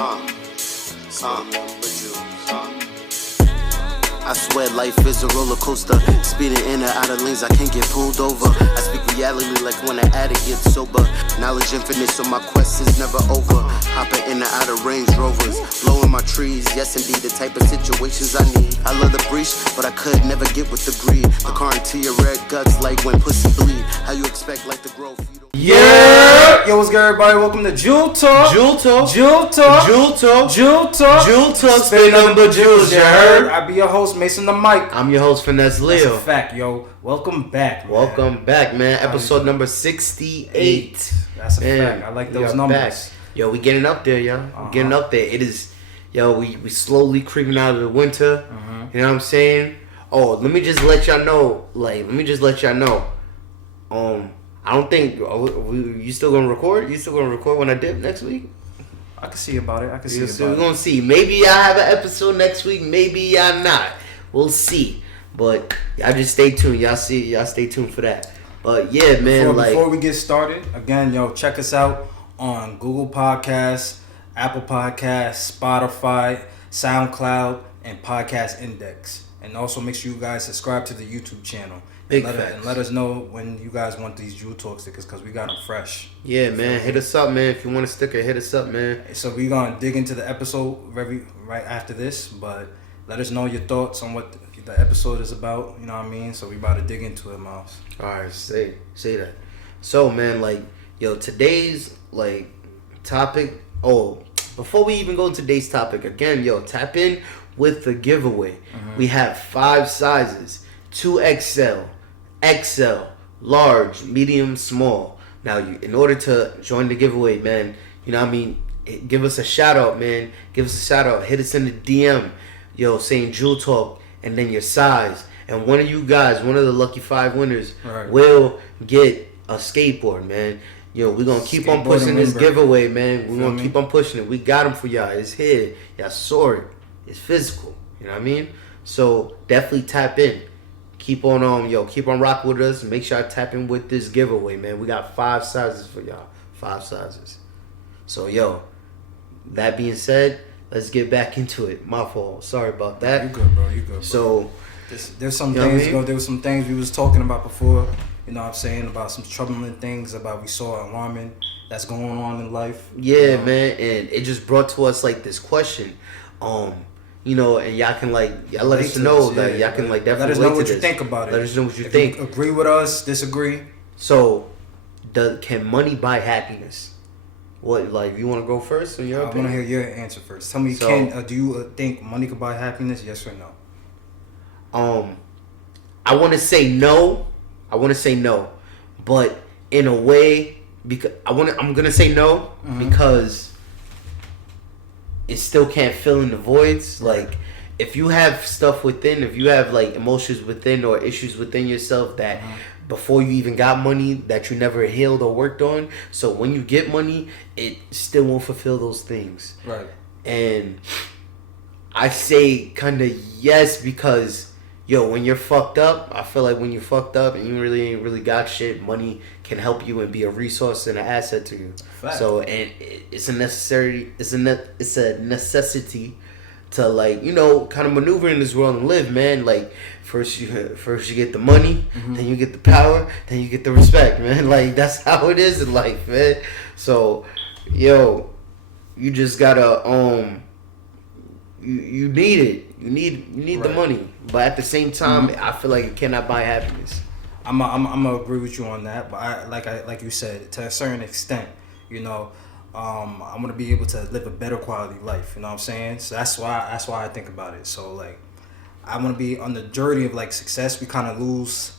I swear life is a roller coaster. Speeding in and out of lanes, I can't get pulled over. I speak reality like when an addict gets sober. Knowledge infinite, so my quest is never over. Hopping in and out of Range Rovers, blowing my trees. Yes, indeed, the type of situations I need. I love the breach, but I could never get with the greed. The car into your red guts like when pussy bleed. How you expect like the growth? Yeah! Yo, what's good, everybody? Welcome to Jewel Talk. Jewel Talk. Jewel Talk. Jewel Talk. Jewel Talk. Jewel Talk. Spin nothing but jewels, you heard? I be your host, Mason the Mike. I'm your host, Finesse Leo. That's a fact, yo. Welcome back, man. Welcome back, man. Episode number 68. That's a fact. I like those numbers. Back. Yo, we getting up there, yo. We getting up there. It is, yo, we slowly creeping out of the winter. You know what I'm saying? Oh, let me just let y'all know. I don't think you still gonna record. You still gonna record when I dip next week? I can see about it. We're gonna see. Maybe y'all have an episode next week. Maybe y'all not. We'll see. But y'all just stay tuned. Y'all stay tuned for that. But yeah, man. Before we get started, again, yo, check us out on Google Podcasts, Apple Podcasts, Spotify, SoundCloud, and Podcast Index. And also make sure you guys subscribe to the YouTube channel. And let us know when you guys want these Jewel Talk stickers, because we got them fresh. Yeah, man. Hit us up, man. If you want a sticker, hit us up, man. So we're going to dig into the episode right after this, but let us know your thoughts on what the episode is about. You know what I mean? So we about to dig into it, Miles. All right, say that. So, man, today's, topic. Oh, before we even go to today's topic, again, tap in with the giveaway. We have 5 sizes. 2XL, XL, large, medium, small. Now, in order to join the giveaway, man, you know what I mean? Give us a shout out, man. Give us a shout out. Hit us in the DM, saying Jewel Talk and then your size. And one of you guys, one of the lucky 5 winners, will get a skateboard, man. We're going to keep on pushing this giveaway, man. We're going to keep on pushing it. We got them for y'all. It's here. Y'all saw it. It's physical. You know what I mean? So definitely tap in. Keep on keep on rocking with us. Make sure I tap in with this giveaway, man. We got 5 sizes for y'all. 5 sizes. So, that being said, let's get back into it. My fault. Sorry about that. You good, bro. Bro. So, there's some things, there was some things we was talking about before, you know what I'm saying, about some troubling things about we saw alarming that's going on in life. Yeah, man, and it just brought to us this question. And y'all can y'all let us know that y'all can definitely let us know what you think about it. Let us know what you think. You agree with us? Disagree? So, can money buy happiness? What you want to go first? In your opinion? I want to hear your answer first. Tell me, do you think money could buy happiness? Yes or no? I want to say no. But in a way, because I'm gonna say no because it still can't fill in the voids. If you have stuff within, if you have emotions within or issues within yourself that before you even got money that you never healed or worked on, so when you get money, it still won't fulfill those things. Right. And I say kind of yes because when you're fucked up, I feel like when you're fucked up and you really ain't really got shit, money can help you and be a resource and an asset to you. Fact. So, and it's a necessity to kind of maneuver in this world and live, man. First you get the money, then you get the power, then you get the respect, man. That's how it is in life, man. So, you just gotta you need it. You need the money, but at the same time, I feel like it cannot buy happiness. I'm gonna agree with you on that, but like you said, to a certain extent, I'm gonna be able to live a better quality life. You know what I'm saying? So that's why I think about it. So I want to be on the journey of success. We kind of lose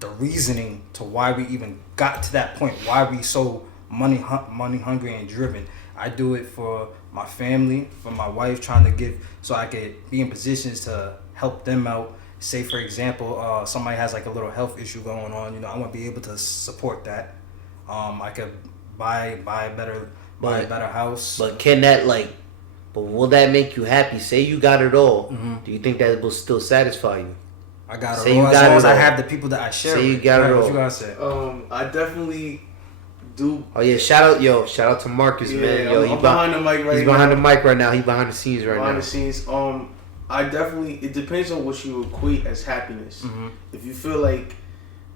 the reasoning to why we even got to that point. Why we so money hungry and driven. I do it for my family, for my wife, trying to give so I could be in positions to help them out. Say for example, somebody has a little health issue going on. I want to be able to support that. I could buy a better house. But can that but will that make you happy? Say you got it all. Do you think that will still satisfy you? I got it all as long as I have the people that I share with. Say you got it all. What you gotta say? I definitely do. Oh yeah, shout out to Marcus, man. Yo, I'm behind the mic right now. He's behind the mic right now. He's behind the scenes right now. Behind the scenes. I definitely. It depends on what you equate as happiness. Mm-hmm. If you feel like,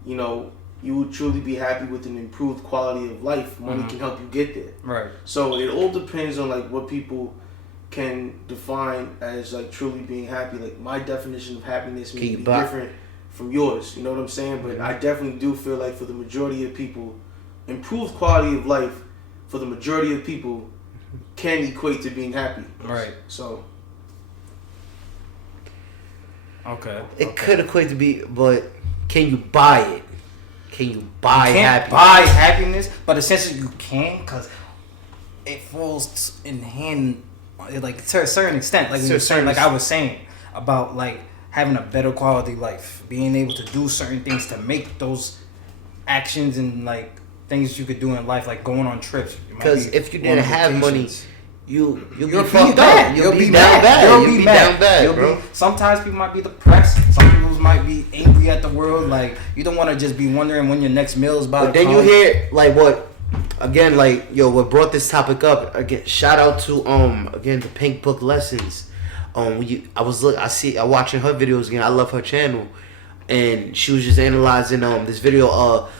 you would truly be happy with an improved quality of life, money can help you get there. Right. So it all depends on like what people can define as like truly being happy. Like my definition of happiness may be different from yours. You know what I'm saying? But I definitely do feel like for the majority of people, improved quality of life for the majority of people can equate to being happy. Right. So. Okay. It could equate to be, but can you buy it? Can you buy happiness? Buy happiness, but essentially you can, because it falls in hand, like to a certain extent, like I was saying about like having a better quality life, being able to do certain things to make those actions and like things you could do in life, like going on trips. Because if you didn't have money, you'll be fucked up. You'll be down bad. You'll be down bad, bro. Sometimes people might be depressed. Some people might be angry at the world. Like, you don't want to just be wondering when your next meal is about to come. But then you hear like what? Again, like what brought this topic up? Again, shout out to the Pink Book Lessons. I watching her videos again. I love her channel, and she was just analyzing this video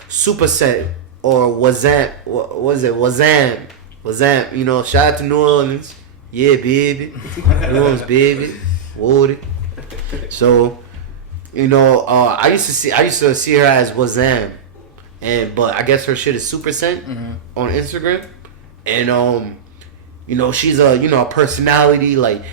Superset or Wazam. What was it? Wazam. Shout out to New Orleans. Yeah, baby. New Orleans, baby. Woody. So, I used to see her as Wazam. But I guess her shit is Super Scent on Instagram. And she's a personality. Like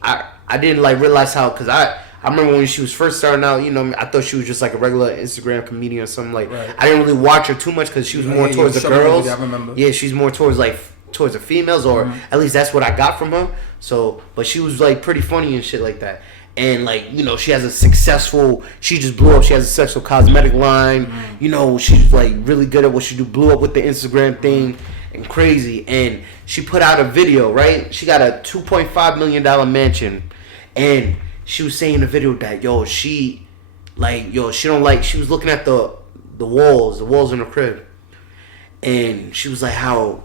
I didn't like realize how, cause I remember when she was first starting out, I thought she was just like a regular Instagram comedian or something. Like, right. I didn't really watch her too much because she was more towards the girls. I remember. Yeah, she's more towards the females, or at least that's what I got from her. So, but she was like pretty funny and shit like that. And like, she has she just blew up. She has a successful cosmetic line. She's like really good at what she do. Blew up with the Instagram thing and crazy. And she put out a video, right? She got a $2.5 million mansion, and she was saying in the video that she don't like. She was looking at the walls in her crib, and she was like how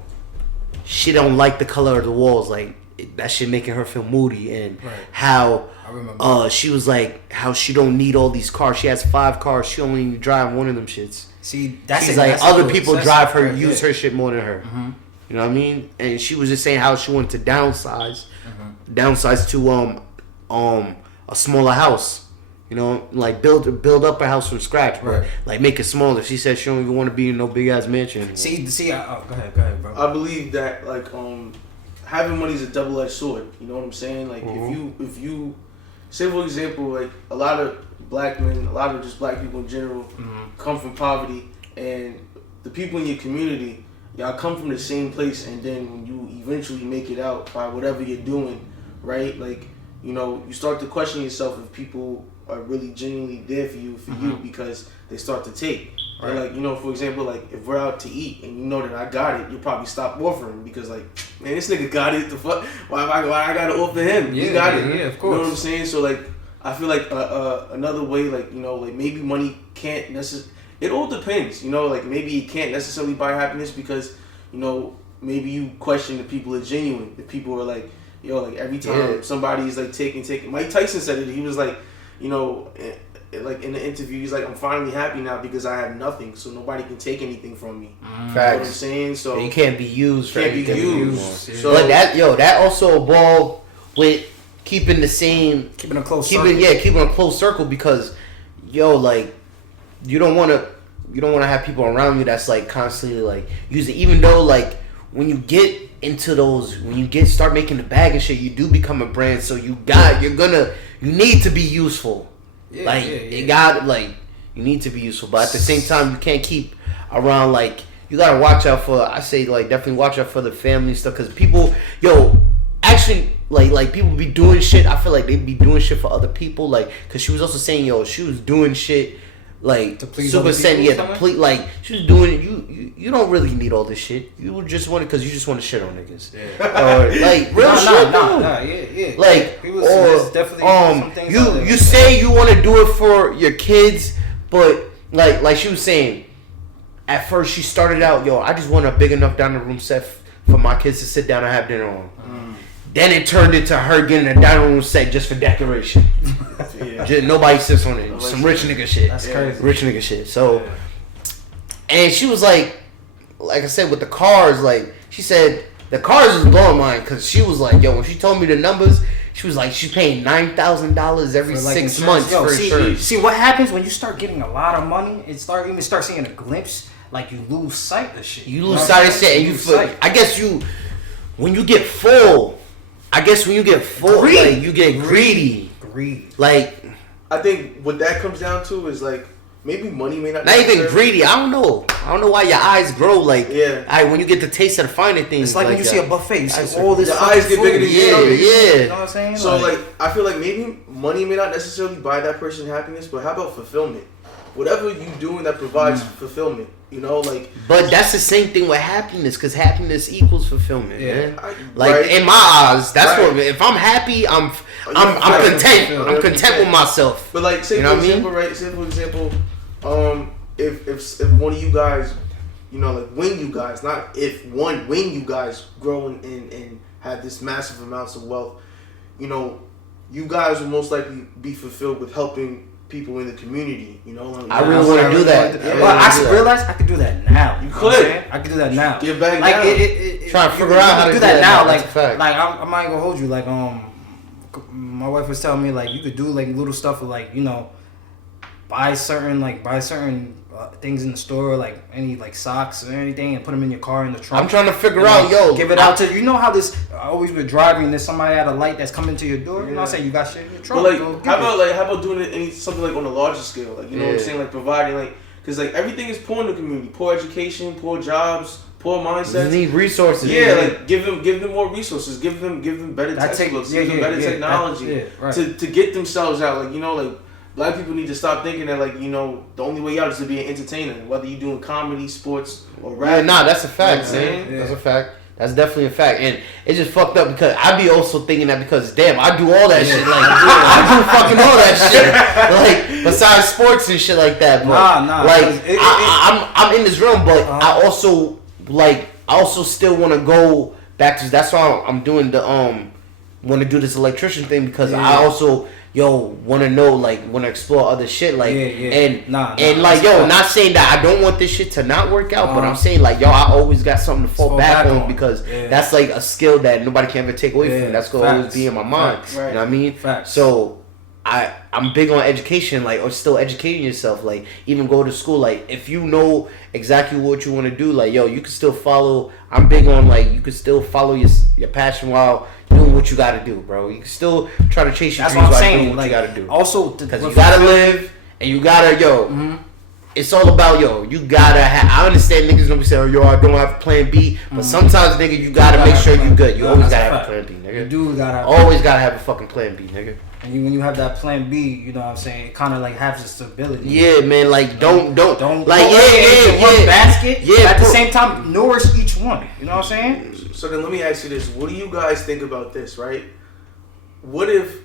she don't like the color of the walls. Like that shit making her feel moody, and how I remember. She was like how she don't need all these cars. She has 5 cars. She only need to drive one of them shits. See, she's like other people drive her, use her shit more than her. You know what I mean? And she was just saying how she wanted to downsize to a smaller house, like build up a house from scratch, but like make it smaller. She said she don't even want to be in no big ass mansion anymore. Go ahead, bro. I believe that like having money is a double-edged sword. You know what I'm saying? Like if you say, for example, like a lot of black men, a lot of just black people in general, come from poverty, and the people in your community, y'all come from the same place, and then when you eventually make it out by whatever you're doing, right? Like, you start to question yourself if people are really genuinely there for you because they start to take. Right. Like, for example, like if we're out to eat and you know that I got it, you'll probably stop offering because like, man, this nigga got it. The fuck? Why I gotta offer him? Yeah, you got it. Yeah, of course. You know what I'm saying? So like, I feel like another way, like like maybe money can't necessarily. It all depends. Like maybe it can't necessarily buy happiness because maybe you question the people are genuine. The people are like, like every time somebody's like taking. Mike Tyson said it. He was like, like in the interview, he's like, I'm finally happy now because I have nothing, so nobody can take anything from me. Facts. You know what I'm saying? So you can't be used for anything anymore. So, but that also evolved with keeping a close circle because like you don't want to have people around you that's like constantly like using, even though like when you get into those, start making the bag and shit, you do become a brand, so you need to be useful. You need to be useful, but at the same time you can't keep around, like you gotta watch out for, I say like definitely watch out for the family stuff, because people actually like people be doing shit. I feel like they be doing shit for other people, like because she was also saying she was doing shit like to please Super Sen, like she was doing it. You don't really need all this shit. You just want it because you just want to shit on niggas. Or like real shit. Like or definitely you say you want to do it for your kids, but like she was saying, at first she started out, yo, I just want a big enough dining room set for my kids to sit down and have dinner on. Then it turned into her getting a dining room set just for decoration. Just, nobody sits on it. Some rich nigga shit. That's crazy. Rich nigga shit. So, and she was like I said, with the cars, like, she said, the cars was blowing mine, because she was like, yo, when she told me the numbers, she was like, she's paying $9,000 every 6 months for insurance. See what happens when you start getting a lot of money and start seeing a glimpse, like, you lose sight of shit. You lose sight of shit, and you feel, I guess when you get full, like, you get greedy. Like, I think what that comes down to is, like, maybe money may not even greedy. I don't know why your eyes grow like. Yeah. When you get the taste of the finer things. It's like when you see a buffet. You see all this. Your eyes get bigger than your stomach. Yeah. You know what I'm saying? So like, I feel like maybe money may not necessarily buy that person happiness, but how about fulfillment? Whatever you doing that provides fulfillment. You know, like. But that's the same thing with happiness, because happiness equals fulfillment, man. In my eyes, that's what. If I'm happy, I'm content. I'm content with myself. But like, say for example, right? Say for example. If one of you guys, you know, like when you guys grow and have this massive amounts of wealth, you know, you guys will most likely be fulfilled with helping people in the community. You know, like, I really want to do that. I realized I could do that now. You could. I could do that now. Get back like down. Trying to figure out how to do that now. Like I'm not gonna hold you. Like my wife was telling me, like, you could do like little stuff with, like, you know, buy certain things in the store, like any like socks or anything, and put them in your car in the trunk. I'm trying to figure out, give it out to, you know how this always been driving, there's somebody at a light that's coming to your door. You know what I'm saying? You got shit in your trunk. But like, how about doing it something like on a larger scale? Like, you know what I'm saying? Like providing, like, because like everything is poor in the community. Poor education, poor jobs, poor mindsets. You need resources. Yeah, like give them more resources. Give them better textbooks. Give them better technology to get themselves out. Like, you know, like. Black people need to stop thinking that, like, you know, the only way out is to be an entertainer, whether you're doing comedy, sports, or rap. Yeah, that's a fact, man. Yeah. That's a fact. That's definitely a fact. And it's just fucked up because I be also thinking that because, damn, I do all that shit. Like, I do fucking all that shit. Like, besides sports and shit like that. But, like, I'm in this realm, but I also still want to go back to, that's why I'm doing the, want to do this electrician thing, because I also... want to know, like, want to explore other shit, like, not saying that I don't want this shit to not work out, but I'm saying, like, I always got something to fall back on, because that's, like, a skill that nobody can ever take away from me. That's going to always be in my mind. You know what I mean? So, I'm big on education, like, or still educating yourself, like, even go to school, like, if you know exactly what you want to do, like, you can still follow, I'm big on, like, you can still follow your passion while doing what you got to do, bro. You can still try to chase your dreams while doing what, like, you got to do. Also, because you got to live, and you got to, it's all about, you got to have, I understand niggas gonna be saying, I don't have a plan B, but sometimes, nigga, you got to make sure you good. You always got to have a plan B, nigga. You do got to have always got to have a fucking plan B, nigga. And when you have that plan B, you know what I'm saying, it kind of like has the stability. Yeah, man, like don't like one basket. Yeah, at the same time, nourish each one. You know what I'm saying? So then let me ask you this: what do you guys think about this? Right? What if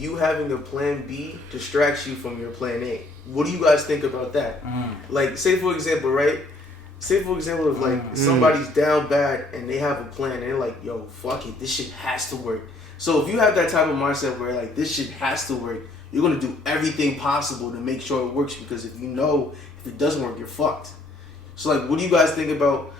you having a plan B distracts you from your plan A? What do you guys think about that? Like, say for example, right? Say for example, if like somebody's down bad and they have a plan and they're like, yo, fuck it, this shit has to work. So if you have that type of mindset where, like, this shit has to work, you're going to do everything possible to make sure it works, because if it doesn't work, you're fucked. So, like, what do you guys think about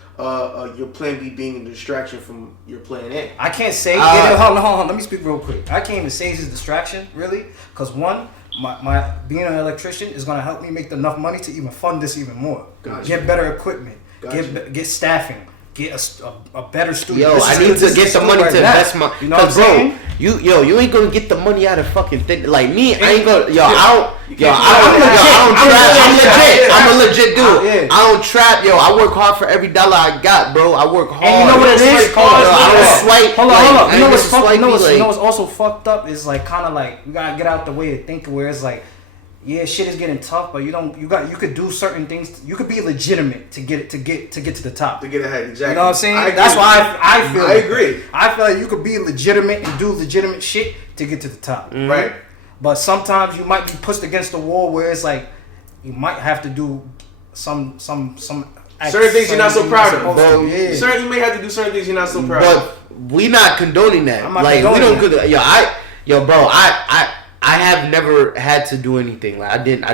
your plan B being a distraction from your plan A? I can't say, hold on, let me speak real quick. I can't even say it's a distraction, really, because one, my being an electrician is going to help me make enough money to even fund this even more. Gotcha. Get better equipment, get staffing. Get a better studio. I need to get the money to invest my. You know what I'm saying? You ain't gonna get the money out of fucking thing. Like me, I ain't gonna. I'm a legit dude. I don't trap. I work hard for every dollar I got, bro. I work hard. And you know what it is? I don't swipe. Hold on. You know what's also fucked up is, like, kind of like, you gotta get out the way of thinking where it's like, yeah, shit is getting tough, but you could do certain things. You could be legitimate to get to the top. To get ahead, exactly. You know what I'm saying? That's why I feel. I agree. I feel like you could be legitimate and do legitimate shit to get to the top. Mm-hmm. Right. But sometimes you might be pushed against the wall where it's like you might have to do some certain things you're not so proud of. Bro, yeah. Certain you may have to do certain things you're not so proud of. But we not condoning that. I'm not like condoning we don't. I have never had to do anything. Like I didn't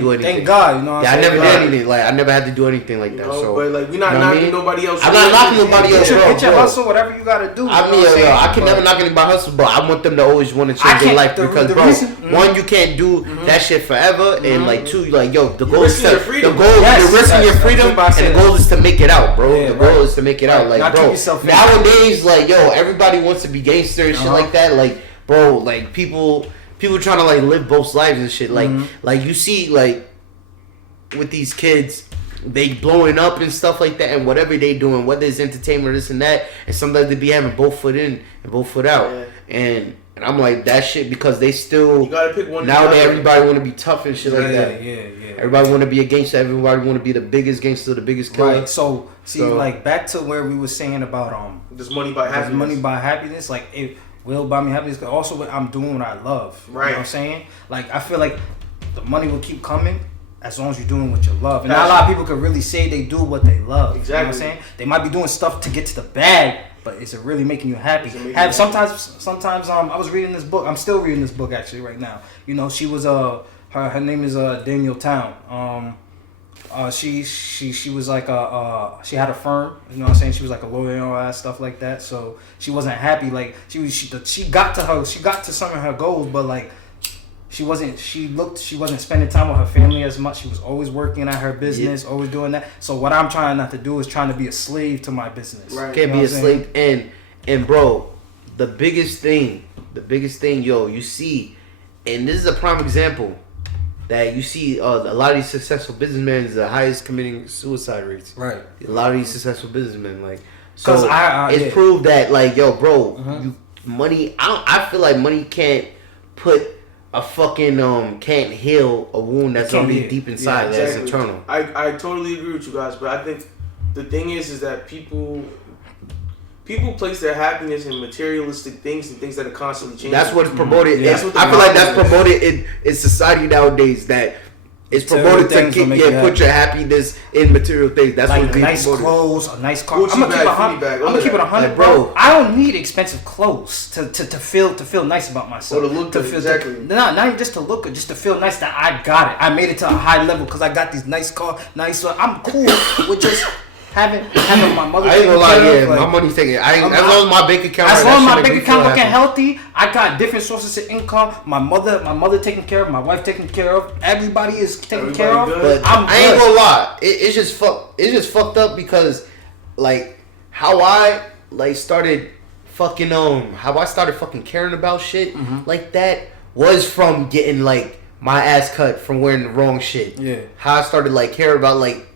do anything. Thank God, you know. I never did anything. Like I never had to do anything like that. So, but like we not knocking nobody else. I'm not knocking nobody else. Get your hustle, whatever you gotta do. I mean, I can never knock anybody hustle, but I want them to always want to change their life because, bro, one, you can't do that shit forever, and like two, like the goal is you're risking your freedom, and the goal is to make it out, bro. The goal is to make it out, like, bro. Nowadays, like, everybody wants to be gangster and shit like that, like, bro, like people trying to like live both lives and shit, like you see, like with these kids, they blowing up and stuff like that, and whatever they doing, whether it's entertainment or this and that, and sometimes they be having both foot in and both foot out, and I'm like that shit because they still you gotta pick one. Now that everybody want to be tough and shit like that. Yeah. Everybody want to be a gangster. Everybody want to be the biggest gangster, the biggest killer. Right. So like back to where we were saying about this money by happiness. Money by happiness, like it will buy me happiness. But also, I'm doing what I love. Right. You know what I'm saying? Like I feel like the money will keep coming as long as you're doing what you love. And not a lot of people can really say they do what they love. Exactly. You know what I'm saying? They might be doing stuff to get to the bag, but is it really making you happy? Sometimes I was reading this book. I'm still reading this book actually right now. You know, she was her name is Daniel Town. She was like she had a firm, you know what I'm saying? She was like a lawyer and all that stuff like that. So she wasn't happy. Like she got to some of her goals, but like she wasn't spending time with her family as much. She was always working at her business, always doing that. So what I'm trying not to do is trying to be a slave to my business. Right. Can't be a slave. And bro, the biggest thing, you see, and this is a prime example that you see a lot of these successful businessmen is the highest committing suicide rates. Right. A lot of these successful businessmen, like, so it's proved that, like, money. I feel like money can't put a fucking can't heal a wound that's already deep inside. That's internal. I totally agree with you guys, but I think the thing is that people place their happiness in materialistic things and things that are constantly changing. That's what's promoted. I feel like that's promoted in society nowadays. That it's promoted to put your happiness in material things. That's like what's being nice promoted. clothes, a nice car. I'm gonna keep it 100, bro. I don't need expensive clothes to feel nice about myself. Or to look good, exactly. Not even just to look good, just to feel nice that I got it. I made it to a high level because I got these nice cars, I'm cool with just having my mother. I ain't gonna lie, my money's taking. As long as my bank account. As long as my bank account looking healthy, I got different sources of income. My mother taken care of. My wife taken care of. Everybody is taken care of. But I ain't gonna lie, it's just fucked up because, like, how I started fucking caring about shit like that was from getting like my ass cut from wearing the wrong shit. Yeah. How I started like caring about like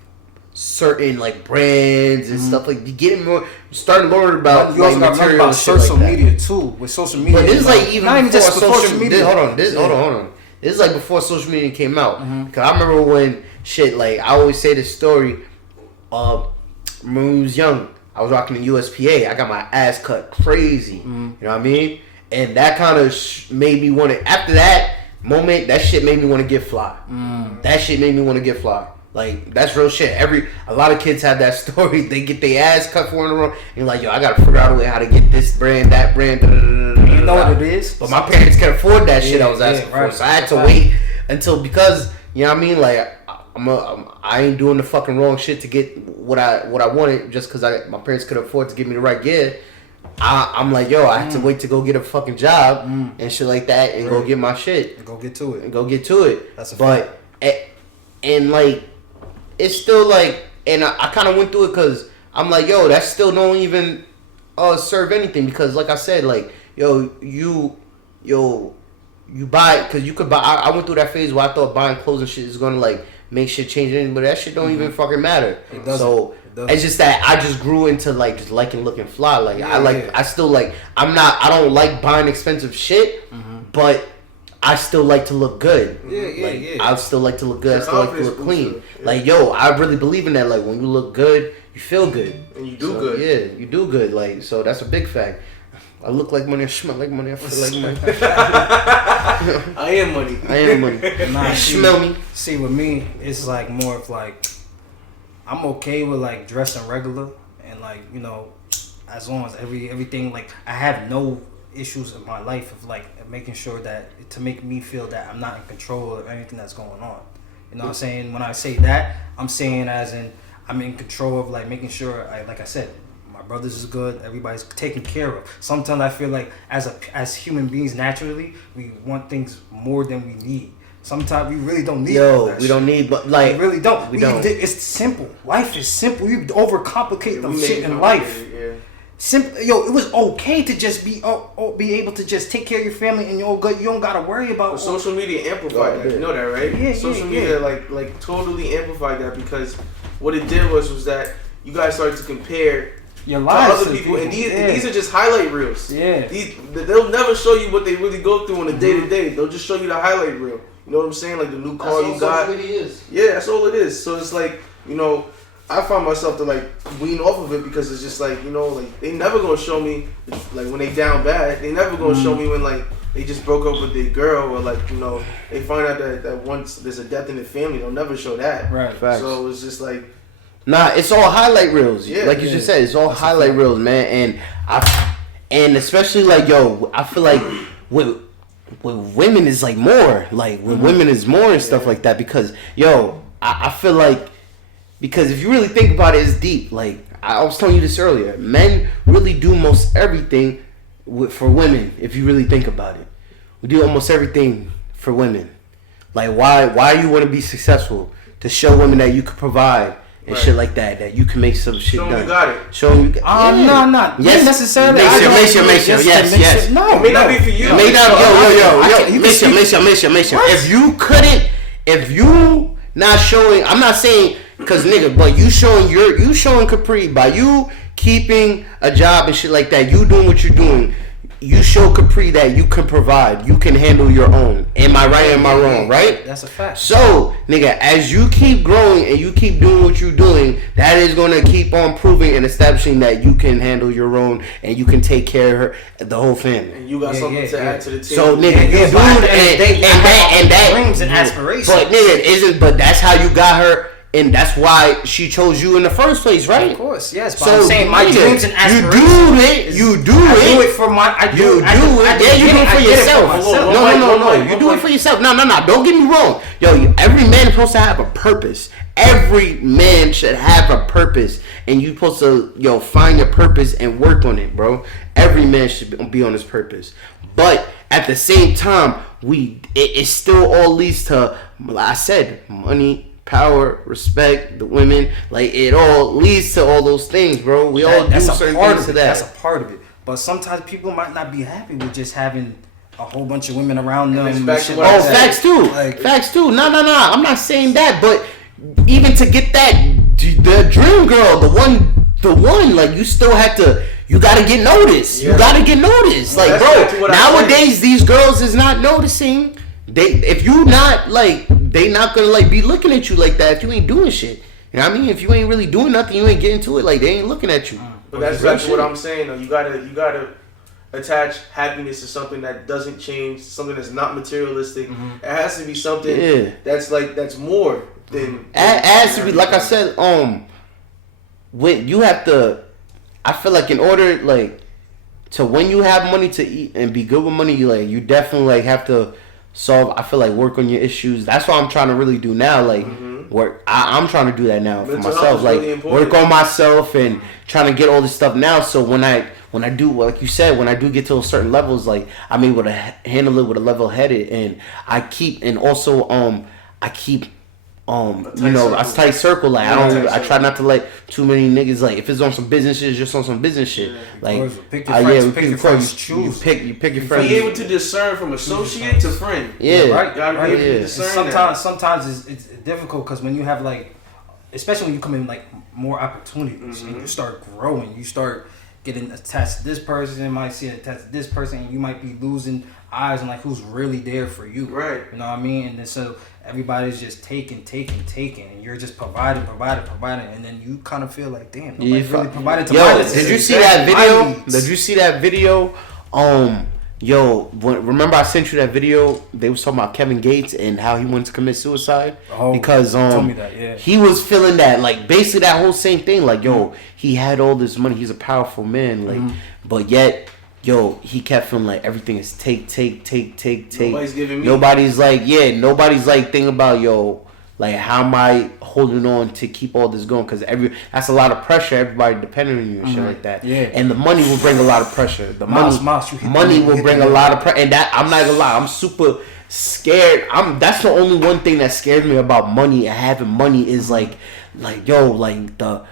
certain like brands and stuff, like you getting more starting learning about you also like material about social media too. With social media, but this is like even not even just social media. Hold on. This is like before social media came out. Cause I remember when shit, like I always say this story. When I was young, I was rocking the USPA. I got my ass cut crazy. You know what I mean? And that kind of made me want to. After that moment, that shit made me want to get fly. That shit made me want to get fly. Like, that's real shit. A lot of kids have that story. They get their ass cut for in a row, and you're like, yo, I gotta figure out a way how to get this brand, that brand. You know what it is? But my parents can't afford that shit I was asking for, so I had to wait until, because you know what I mean. Like, I ain't doing the fucking wrong shit to get what I wanted just because my parents could afford to give me the right gear. I'm like, yo, I have to wait to go get a fucking job and shit like that and go get my shit and go get to it. That's a fact. And like. It's still like, and I kind of went through it because I'm like, yo, that still don't even serve anything, because like I said, like, yo, you buy, because you could buy. I went through that phase where I thought buying clothes and shit is gonna like make shit change anything, but that shit don't even fucking matter. It doesn't. So it's just that I just grew into like just liking looking fly. Like I still like I don't like buying expensive shit, but I still like to look good. I still like to look good. I still like to look clean. Yeah. Like, yo, I really believe in that. Like, when you look good, you feel good. And you do good. Yeah, you do good. Like, so that's a big fact. I look like money. I smell like money. I feel like money. I am money. I am money. Nah, Smell me. See, with me, it's like more of like I'm okay with like dressing regular and like as long as everything like I have no issues in my life of like making sure that to make me feel that I'm not in control of anything that's going on. You know what I'm saying? When I say that, I'm saying as in I'm in control of like making sure like I said, my brothers is good, everybody's taken care of. Sometimes I feel like as human beings naturally, we want things more than we need. Sometimes we really don't need we don't need, but like we really don't. We don't. It's simple. Life is simple. You overcomplicate the shit in life. Yeah. Simple, it was okay to just be able to just take care of your family and you're good. You don't gotta worry about. Well, social media amplified that. You know that, right? Yeah, social media like totally amplified that because what it did was that you guys started to compare your to lives other people, and these are just highlight reels. Yeah, they'll never show you what they really go through on a day to day. They'll just show you the highlight reel. You know what I'm saying? Like the new car you got. That's all it is. Yeah, that's all it is. So it's like I find myself to like wean off of it because it's just like like they never gonna show me like when they down bad. They never gonna show me when like they just broke up with their girl or like they find out that once there's a death in the family. They'll never show that. Right. Facts. So it's just like it's all highlight reels. Yeah, like you just said, it's all highlight reels, man. And especially like I feel like with women is like more like with women is more and stuff like that because I feel like. Because if you really think about it, it's deep. Like, I was telling you this earlier. Men really do most everything for women, if you really think about it. We do almost everything for women. Like, why do you want to be successful? To show women that you could provide and shit like that. That you can make some shit done. show them you got it. Show them you got it. No. Yes, necessarily. Make sure. Yes. No, it may not be for you. It may not, make sure. If you not showing, I'm not saying... Cause nigga, but you showing Capri by you keeping a job and shit like that. You doing what you're doing. You show Capri that you can provide. You can handle your own. Am I right? Am I wrong? Right? That's a fact. So nigga, as you keep growing and you keep doing what you're doing, that is gonna keep on proving and establishing that you can handle your own and you can take care of the whole family. And you got something to add to the table. So nigga, and that dreams and aspirations. But nigga, but that's how you got her. And that's why she chose you in the first place, right? Of course, yes. But so I'm saying my dreams and aspirations. You do it. I do it for my. You do it. Yeah, you do it for yourself. No. You do it for yourself. No. Don't get me wrong. Every man is supposed to have a purpose. Every man should have a purpose, and you supposed to find your purpose and work on it, bro. Every man should be on his purpose, but at the same time, it still all leads to, like I said, money. Power, respect, the women, like it all leads to all those things, bro. We all do certain things to that. That's a part of it. But sometimes people might not be happy with just having a whole bunch of women around them. Facts too. Facts too. No. I'm not saying that, but even to get that, the dream girl, the one, like you still have to. You gotta get noticed. Yeah. You gotta get noticed. Like, bro, nowadays these girls is not noticing. If you not like. They not gonna like be looking at you like that if you ain't doing shit. You know what I mean? If you ain't really doing nothing, you ain't getting to it. Like they ain't looking at you. But that's exactly what I'm saying. Though. You gotta attach happiness to something that doesn't change, something that's not materialistic. Mm-hmm. It has to be something that's more than. It has to be like I said. When you have to, I feel like in order to when you have money to eat and be good with money, you definitely have to. I feel like work on your issues. That's what I'm trying to really do now. Work. I'm trying to do that now for myself. Really work on myself and trying to get all this stuff now. So when I do, like you said, when I do get to certain levels, I'm able to handle it with a level headed, and I keep a tight circle. I try not to let too many niggas. If it's on some business shit, just on some business shit. Pick your friends. Choose. You pick your friends. Be able to discern from associate to friend. Yeah, right. Gotta be able to discern. Sometimes it's difficult because when you have especially when you come in more opportunities and you start growing, you start getting attached to this person, might see it attached to this person, and you might be losing eyes on like who's really there for you. Right. You know what I mean? And then so everybody's just taking, and you're just providing, and then you kind of feel like, damn, nobody's really provided to my needs. Did you see that video? Did you see that video? Remember I sent you that video? They was talking about Kevin Gates and how he wanted to commit suicide because told me that, yeah. he was feeling that, like, basically that whole same thing, like, he had all this money, he's a powerful man, like, but yet, he kept feeling like everything is take. Nobody's giving me. Nobody's like thinking about like, how am I holding on to keep all this going? Because that's a lot of pressure. Everybody depending on you and shit like that. Yeah. And the money will bring a lot of pressure. The money will bring a lot of pressure. And that, I'm not gonna lie, I'm super scared. That's the only one thing that scares me about money and having money is like the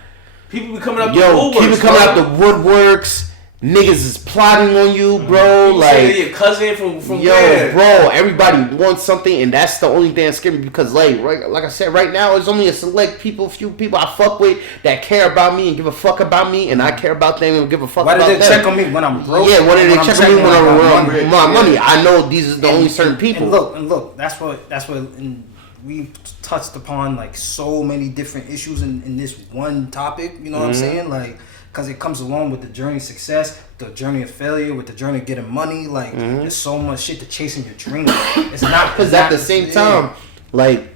people be coming out the woodworks. People coming out the woodworks. Niggas is plotting on you, bro. You like say your cousin from where? Bro. Everybody wants something, and that's the only thing that scares me because, like I said, right now, it's only a select few people I fuck with that care about me and give a fuck about me, and I care about them and give a fuck about them. Why did they check on me when I'm broke? Yeah, why did they check on me when I'm around my money? I know these are the only certain people. And look, that's what. We touched upon like so many different issues in this one topic. You know what I'm saying? Like. Because it comes along with the journey of success, the journey of failure, with the journey of getting money. Like, there's so much shit to chasing your dream. It's not because at the same time, like,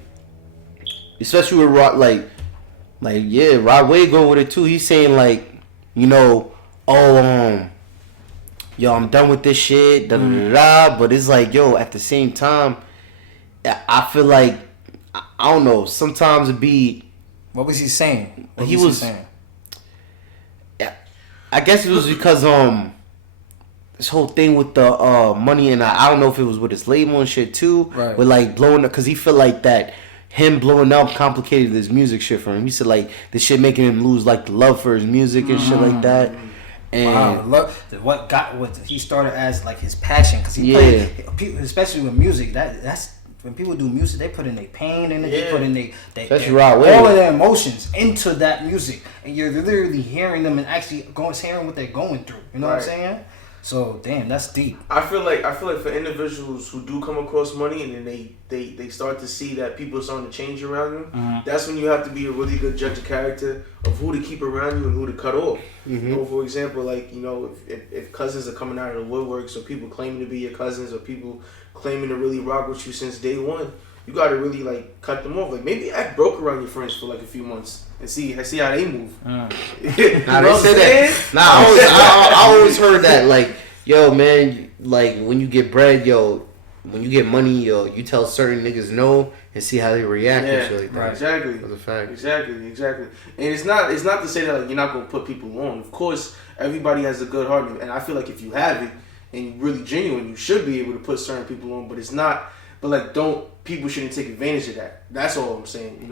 especially with Rod, Rod Wade going with it too. He's saying like, I'm done with this shit, But it's like, at the same time, I feel like I don't know. Sometimes it be. What was he saying? He was saying? I guess it was because this whole thing with the money, and I don't know if it was with his label and shit too, right. But like blowing up, because he felt like that him blowing up complicated his music shit for him. He said like this shit making him lose like the love for his music and shit like that. And what he started as like his passion, because he played, especially with music. That's when people do music, they put in their pain in it, they put in all of their emotions into that music, and you're literally hearing them and actually hearing what they're going through. You know what I'm saying? So damn, that's deep. I feel like for individuals who do come across money and then they start to see that people are starting to change around them, that's when you have to be a really good judge of character of who to keep around you and who to cut off. You know, for example, like, if cousins are coming out of the woodworks, or people claiming to be your cousins, or people claiming to really rock with you since day one, you gotta really like cut them off. Like, maybe act broke around your friends for like a few months and see how they move. They say that. I always heard that, like, man, like when you get bread, when you get money, you tell certain niggas no and see how they react and shit like that. Exactly. That's a fact. Exactly. And it's not to say that like you're not gonna put people on. Of course, everybody has a good heart, and I feel like if you have it and you're really genuine, you should be able to put certain people on. But it's not. But like, people shouldn't take advantage of that. That's all I'm saying.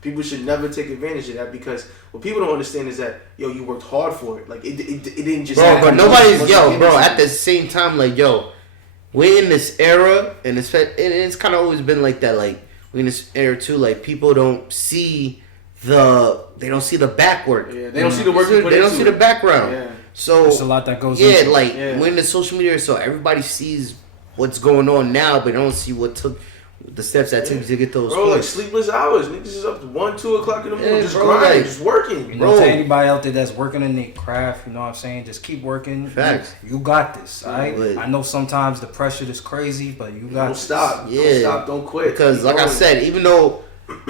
People should never take advantage of that, because what people don't understand is that you worked hard for it. Like it didn't just. Bro, but nobody's at the same time, like, we're in this era, and it's kind of always been like that. Like, we're in this era too. Like, people don't see the back work. Yeah, they don't see the work. They don't see the background. Yeah. So there's a lot that goes. We're in the social media, so everybody sees what's going on now, but they don't see what took. The steps that took to get those. Bro, like sleepless hours. Niggas is up to 1, 2 o'clock in the morning, just grinding, just working. To anybody out there that's working in their craft, you know what I'm saying? Just keep working. Facts. You got this, alright? I know sometimes the pressure is crazy, but you got this. Don't stop. Don't quit. Because, like I said, even though,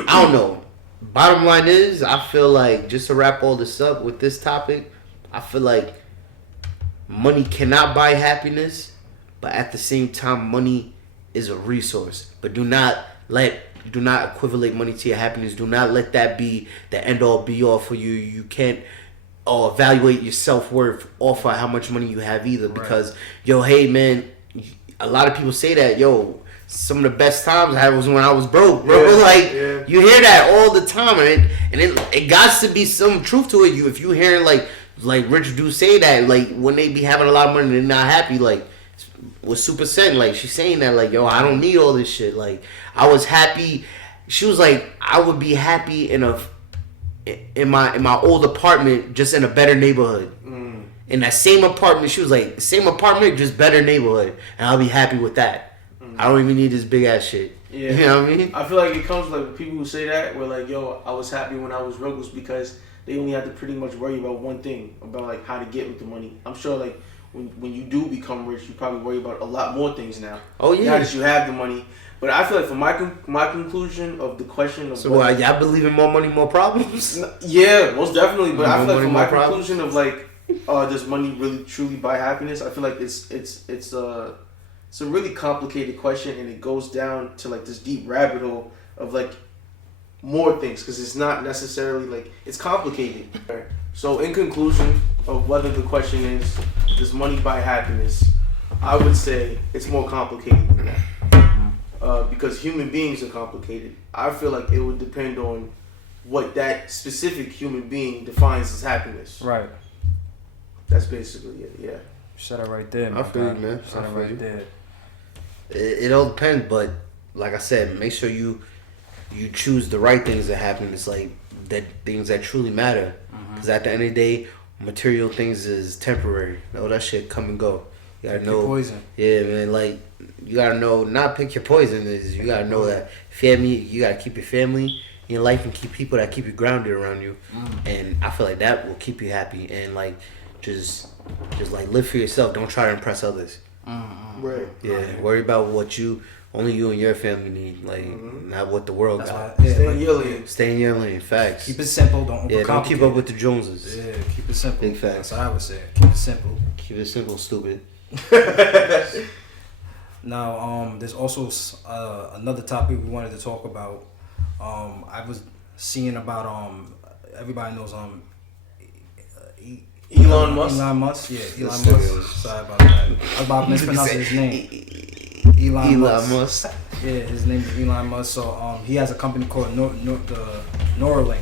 I don't know, bottom line is, I feel like, just to wrap all this up with this topic, I feel like money cannot buy happiness, but at the same time, money is a resource. But do not equivalate money to your happiness. Do not let that be the end all be all for you. You can't evaluate your self-worth off of how much money you have either. Because hey man, a lot of people say that some of the best times I had was when I was broke, bro. You hear that all the time, and it got to be some truth to it. If you hearing like rich dudes say that, like when they be having a lot of money and they're not happy, like with Super Sen, like she's saying that, like, I don't need all this shit. Like, I was happy. She was like, I would be happy in my old apartment, just in a better neighborhood. in that same apartment. She was like, same apartment, just better neighborhood, and I'll be happy with that. I don't even need this big ass shit. Yeah. You know what I mean? I feel like it comes like people who say that were like, yo, I was happy when I was broke was because they only had to pretty much worry about one thing, about like how to get with the money. I'm sure like when you do become rich, you probably worry about a lot more things now. Oh yeah. Now that you have the money. But I feel like for my conclusion of the question of so y'all believe in more money, more problems? Yeah, most definitely. But I feel like money, for my more conclusion of like, does money really truly buy happiness? I feel like it's a really complicated question, and it goes down to like this deep rabbit hole of like more things because it's not necessarily like it's complicated. So in conclusion of whether the question is, does money buy happiness? I would say it's more complicated than that. Because human beings are complicated. I feel like it would depend on what that specific human being defines as happiness. Right. That's basically it. Yeah. Said it right there, I feel you, man. Said it right there. It all depends, but like I said, make sure you choose the right things that happen. It's like that things that truly matter. Because at the end of the day, material things is temporary. All that shit come and go. You gotta know. Poison. Yeah, man. Like you gotta know. Not pick your poison. Is you gotta know that family. You gotta keep your family in your life and keep people that keep you grounded around you. And I feel like that will keep you happy and like just like live for yourself. Don't try to impress others. Right. Yeah. Worry about what only you and your family need. Like not what the world got. Stay in your lane. Stay in your lane. Facts. Keep it simple. Don't overcomplicate. Yeah. Don't keep up with the Joneses. Yeah. Keep it simple. Big facts. That's what I would say. Keep it simple. Keep it simple. Stupid. Now, there's also another topic we wanted to talk about. I was seeing about everybody knows Elon Musk. Elon Musk, yeah, Elon Musk. Sorry about that. I was about to mispronounce his name. Elon Musk. Yeah, his name is Elon Musk. So he has a company called Neuralink.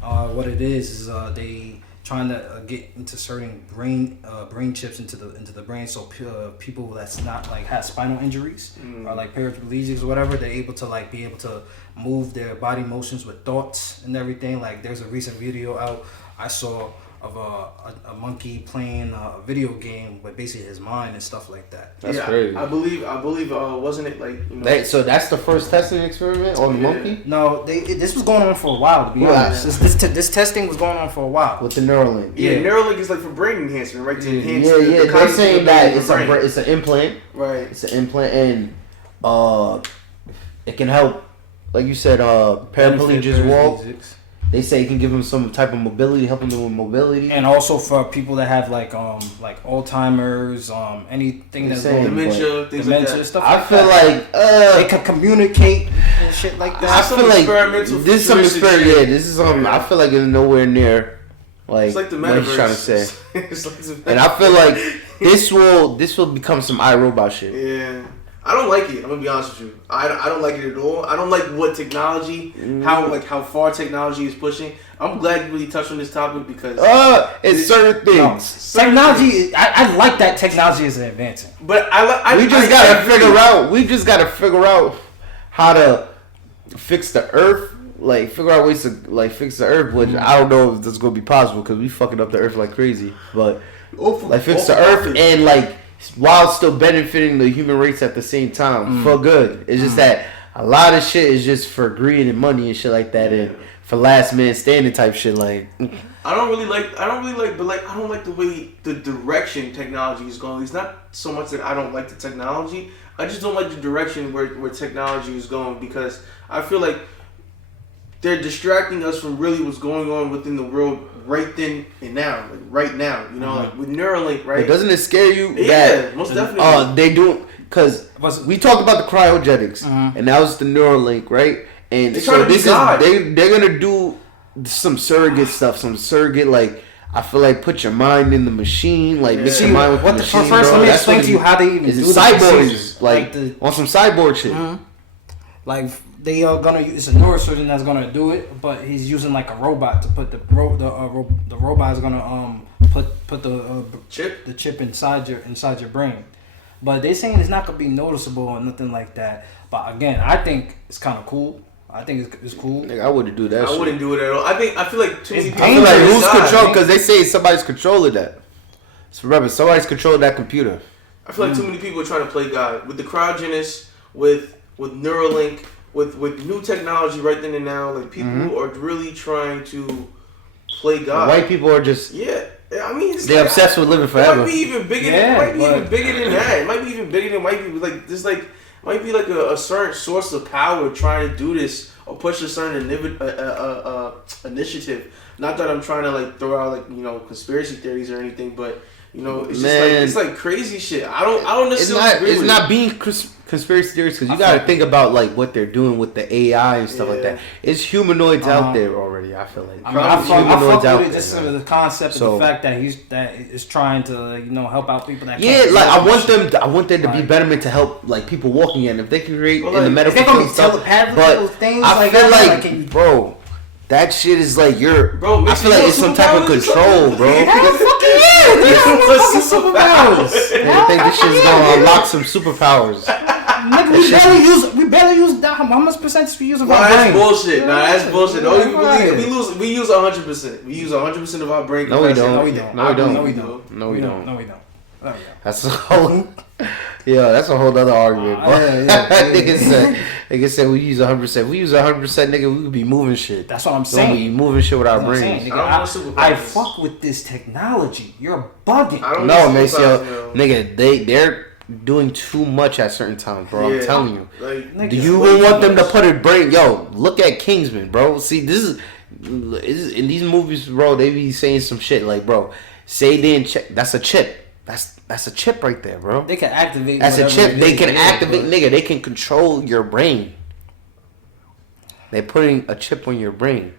What it is they trying to get into certain brain chips into the brain, so people that's not like have spinal injuries or like paraplegics or whatever, they're able to move their body motions with thoughts and everything. Like there's a recent video out I saw of a monkey playing a video game with basically his mind and stuff like that. That's crazy. I believe wasn't it like so that's the first testing experiment on the monkey? No, this was going on for a while, to be honest. This testing was going on for a while with the Neuralink. Yeah, Neuralink is like for brain enhancement, right? To enhance they're saying that it's an implant. Right. It's an implant and it can help, like you said, paraplegics walk. They say it can give them some type of mobility, helping them with mobility, and also for people that have like Alzheimer's, anything that's dementia, things like that. Stuff. I feel like they can communicate and shit like that. I feel like this is some experiment. Yeah, this is something. I feel like it's nowhere near like it's like the what he's trying to say. It's like and I feel like this will become some iRobot shit. Yeah. I don't like it. I'm gonna be honest with you. I don't like it at all. I don't like what technology, how far technology is pushing. I'm glad you really touched on this topic because it's certain things. Technology, I like that technology is advancing, but we just gotta figure out how to fix the Earth. Like figure out ways to like fix the Earth, which I don't know if that's gonna be possible because we fucking up the Earth like crazy. But like fix the Earth and like. While still benefiting the human race at the same time for good. It's just that a lot of shit is just for greed and money and shit like that, and for last man standing type shit. Like I don't like the way the direction technology is going. It's not so much that I don't like the technology. I just don't like the direction where technology is going because I feel like they're distracting us from really what's going on within the world right then and now, like right now. You know, like with Neuralink, right? But doesn't it scare you? Yeah, most definitely. They do because we talked about the cryogenics, and that was the Neuralink, right? And so they're gonna do some surrogate stuff, some surrogate like. I feel like put your mind in the machine, like mix your mind with the machine. First, let me explain to you how they even do the cyborgs, like on some cyborg shit. Like they are gonna use a neurosurgeon that's gonna do it, but he's using like a robot to put the robot is gonna put the chip inside your brain. But they saying it's not gonna be noticeable or nothing like that. But again, I think it's kind of cool. I think it's cool. Nigga, I wouldn't do that. Wouldn't do it at all. I feel like too many people. I feel like who's control? Because they say somebody's controlling that. So remember, somebody's controlling that computer. I feel like too many people are trying to play God with the cryogenics, with Neuralink, with new technology right then and now. Like people are really trying to play God. White people are just I mean, they're obsessed with living forever. It might be even bigger. Even bigger than that. It might be even bigger than white people. Like there's like might be like a certain source of power trying to do this or push a certain initiative. Not that I'm trying to like throw out like conspiracy theories or anything, but it's just like it's like crazy shit. I don't necessarily agree with it. It's not being conspiracy theories because you got to think about like what they're doing with the AI and stuff like that. It's humanoids out there already. I feel like I fuck with it just the concept of the fact that is trying to help out people that can't like I want there to be betterment to help like people walking in if they can create in the medical field stuff. But I feel like bro. That shit is like bro. I feel like it's some type of control, bro. Hell fucking yeah! They don't want superpowers. I think this shit's gonna unlock some superpowers. Nigga, we barely use that. How much percentage we use of our brain? That's bullshit. That's bullshit. Don't even believe it. We use 100%. We use 100% of our brain. No, we don't. No, we don't. That's a whole. Yeah, that's a whole other argument. Nigga said we use 100%. We use 100%, nigga. We could be moving shit. That's what I'm saying. We be moving shit with our brains. I fuck with this technology. You're bugging. No, Maceo, nigga, they're doing too much at certain times, bro. I'm telling you. Do you want them to put a brain? Yo, look at Kingsman, bro. See, this is in these movies, bro. They be saying some shit like, bro, say they didn't check. That's a chip. That's a chip right there, bro. They can activate. That's a chip. They can activate, nigga. They can control your brain. They're putting a chip on your brain.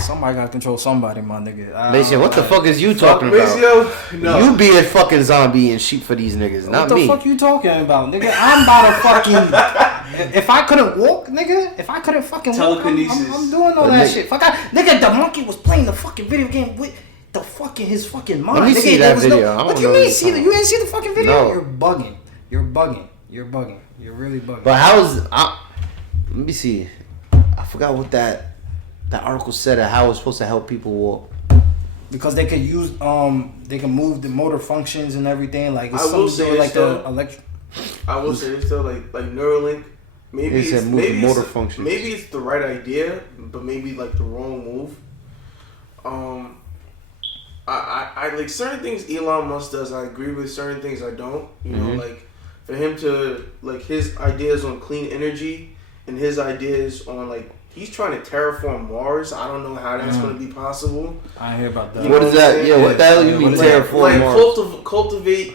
Somebody gotta control somebody, my nigga. Maceo, what the fuck is you talking about? No. You be a fucking zombie and sheep for these niggas, not me. What the fuck you talking about, nigga? I'm about to fucking. If I couldn't walk, nigga. If I couldn't fucking walk, I'm doing all that shit. Fuck, nigga. The monkey was playing the fucking video game with. His fucking mind. Let me see that video. What do you mean? You didn't see the fucking video? No. You're bugging. You're really bugging. But let me see. I forgot what that article said of how it's supposed to help people walk. Because they could use they can move the motor functions and everything. Like it's something like the electric. I will say this though, like Neuralink. Maybe it's the right idea, but maybe like the wrong move. I like certain things Elon Musk does. I agree with certain things I don't. You know, like for him to like his ideas on clean energy and his ideas on like he's trying to terraform Mars. I don't know how that's going to be possible. I hear about that. What is that? Yeah, what the hell you mean terraform Mars?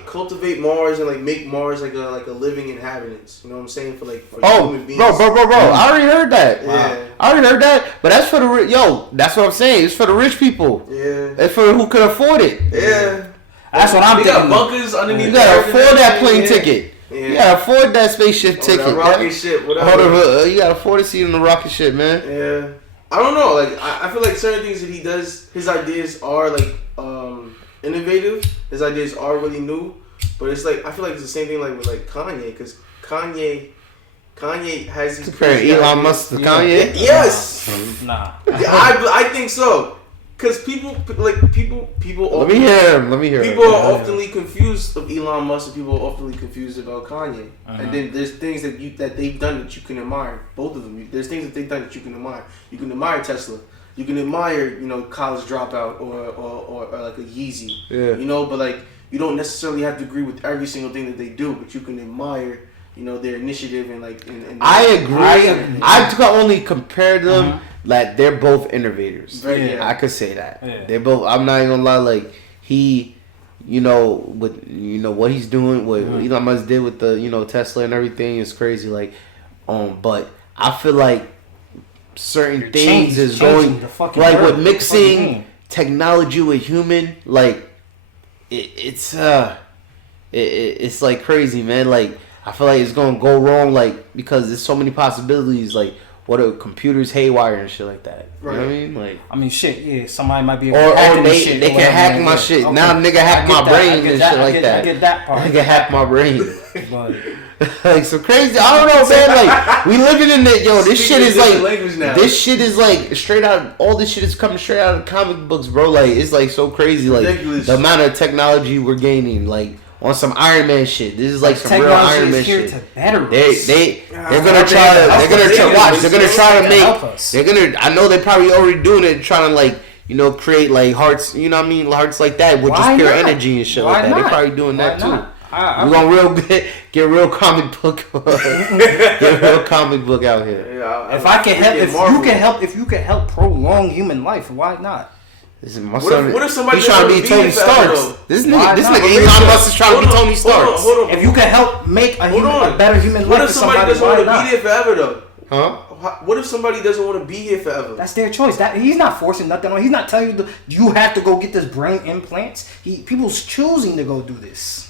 Cultivate Mars and like make Mars like a living inhabitants. You know what I'm saying? For human beings. Bro. I already heard that. Yeah. I already heard that. But that's for the that's what I'm saying. It's for the rich people. Yeah. It's for who can afford it. Yeah. That's what I'm thinking. You got bunkers underneath. You gotta afford that plane ticket. Yeah. You gotta afford that spaceship ticket. That rocket shit, whatever. You gotta afford to see in the rocket ship, man. Yeah. I don't know. Like I feel like certain things that he does, his ideas are like innovative. His ideas are really new. But it's like I feel like it's the same thing like with like Kanye, because Kanye has these. Comparing Elon Musk to Kanye? Yes. Nah. I think so. Because people. Let me hear. People are oftenly confused of Elon Musk, and people are oftenly confused about Kanye. And then there's things that they've done that you can admire. Both of them. There's things that they've done that you can admire. You can admire Tesla. You can admire, college dropout or like a Yeezy. Yeah. But like you don't necessarily have to agree with every single thing that they do, but you can admire. Their initiative and like. I agree. I could only compare them. Like they're both innovators. Right, yeah. I could say that. Yeah. They're both. I'm not even gonna lie. Like he, with what he's doing, what Elon Musk did with the Tesla and everything is crazy. Like, but I feel like certain things is going like with mixing technology with human. Like it's like crazy, man. Like I feel like it's gonna go wrong. Like because there's so many possibilities. Like. What are computers haywire and shit like that? Right. You know what I mean? Like, shit, yeah. Somebody might be able to hack they can hack my shit. Okay. Now nigga hack my brain and shit like that. I get that part. Nigga hack my brain. But Like so crazy. I don't know, man. Like we living in the this shit is like this shit is like straight out. All this shit is coming straight out of comic books, bro. Like it's like so crazy. Like ridiculous. The amount of technology we're gaining, like on some Iron Man shit. This is like some real Iron Man shit. They're gonna try to make. I know they're probably already doing it, trying to like create like hearts. You know what I mean? Hearts like that with just pure energy and shit like that. They're probably doing that too. We're gonna get real comic book, get real comic book out here. Yeah, if you can help prolong human life, why not? What if somebody he's trying to be Tony Stark? This nigga Elon Musk is trying to be Tony Stark. If you can help make a better human life, what if somebody doesn't want to be here forever though? Huh? What if somebody doesn't want to be here forever? That's their choice. He's not forcing nothing on. He's not telling you have to go get this brain implants. People's choosing to go do this.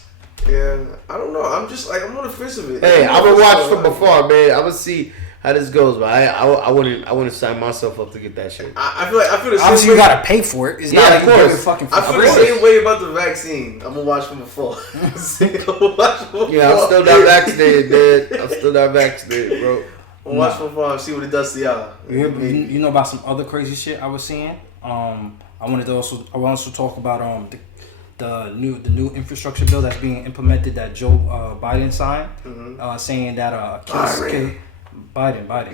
Yeah, I don't know. I'm just like I'm on the fence of it. Hey, I would watch from afar, man. I would see how this goes, but I wouldn't sign myself up to get that shit. I feel the same. Obviously, you gotta pay for it. It's not like of course. I feel the same way about the vaccine. I'm gonna watch from afar. I'm still not vaccinated, bro. I'm watch from afar and see what it does to y'all. You know about some other crazy shit I was seeing. I wanted to also talk about the new infrastructure bill that's being implemented that Joe Biden signed, saying that Biden. I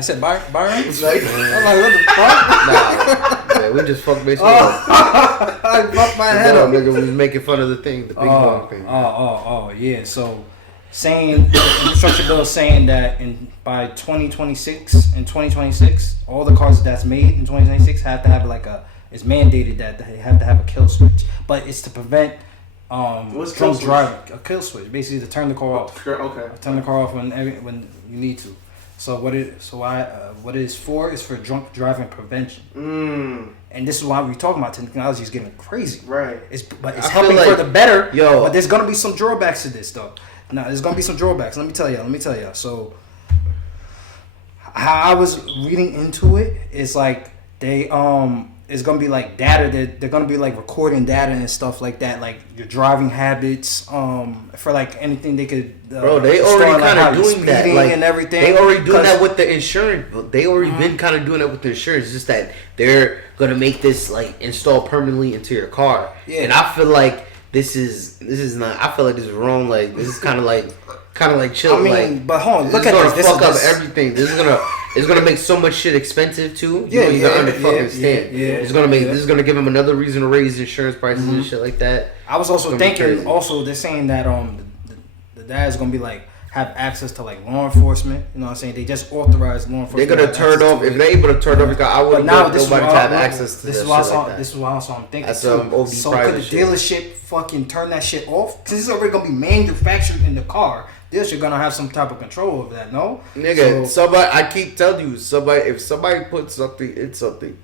said Byron. It's like, I'm like, what the fuck? Nah, we just fucked baseball. I fucked my head up. Nigga, we was making fun of the thing, the big bong thing. Yeah. So, saying the infrastructure bill is saying that by 2026, all the cars that's made in 2026 have to have it's mandated that they have to have a kill switch, but it's to prevent drunk driving. A kill switch, basically to turn the car off. Okay. Turn the car off when you need to. So what it is for is for drunk driving prevention. And this is why we're talking about technology is getting crazy. Right. It's helping for the better. But there's gonna be some drawbacks to this though. Now there's gonna be some drawbacks. Let me tell you. So how I was reading into it is like they it's gonna be like data that they're gonna be like recording data and stuff like that, like your driving habits, for like anything they could. Bro, they already kind of doing that, like and everything. They already doing that with the insurance. They already been kind of doing that with the insurance. It's just that they're gonna make this like installed permanently into your car. Yeah. And I feel like this is not. I feel like this is wrong. Like this is kind of like chill. I mean, but hold on, look at this. This is gonna fuck up everything. It's gonna make so much shit expensive too. You gotta understand. It's gonna make this is gonna give them another reason to raise insurance prices and shit like that. I was also thinking. Also, they're saying that the dad is gonna be like have access to like law enforcement. You know what I'm saying? They just authorized law enforcement. They're gonna turn off if they're able to turn off. I wouldn't want nobody to have access to this. This is why I'm thinking. That's so could the dealership fucking turn that shit off? Because it's already gonna be manufactured in the car. Dealership gonna have some type of control over that, no? Nigga, somebody. I keep telling you, if somebody puts something in something,